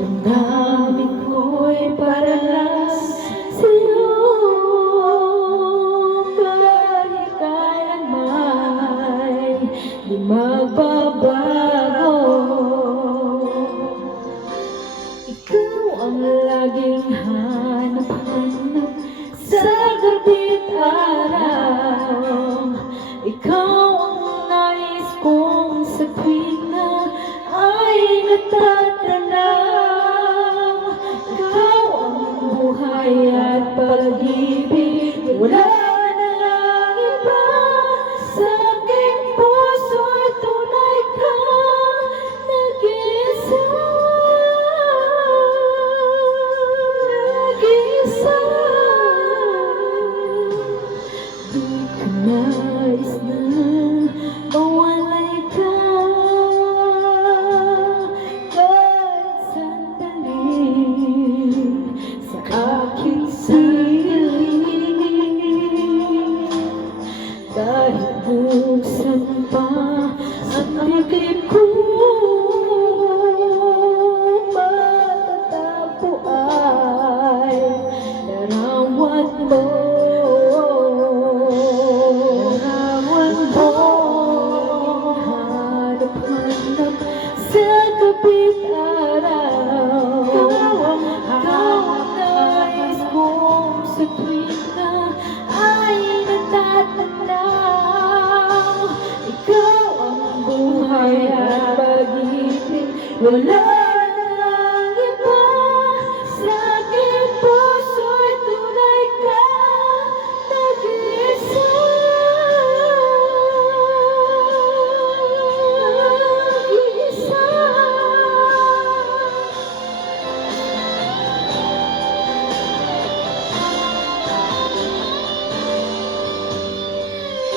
Damdamin ko'y para lang sa'yo. Kahit kailanman di magbabago. Ikaw ang laging hanap-hanap sa gabi't araw. Ikaw ang nais kong sa tuwing na ay natatanaw. Ikaw ang buhay at pag-ibig, wala na lang iba. Sa aking puso'y tunay ka nag-iisa. Di ko nais na mawalay ka kahit sandali sa aking siling. Kahit buksan pa ang bibig ko, matatagpo ay larawan mo. Hanap-hanap sa gabi't araw. Ikaw ang nais kong sa tuwing na ay natatanaw. Ikaw ang buhay at pag-ibig, wala na lang iba. Sa aking puso'y tunay ka nag-iisa.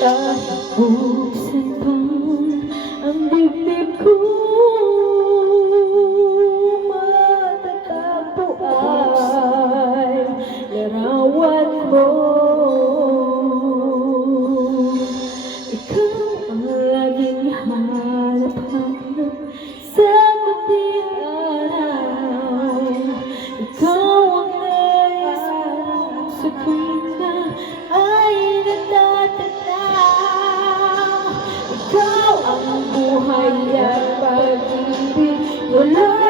Kahit buksan pa ang dibdib ko, matatagpo ay larawan mo. Ikaw ang laging hanap-hanap sa gabi't araw. Ikaw ang nais kong sa tuwing na ay natatanaw. Ikaw ang buhay at pag-ibig, wala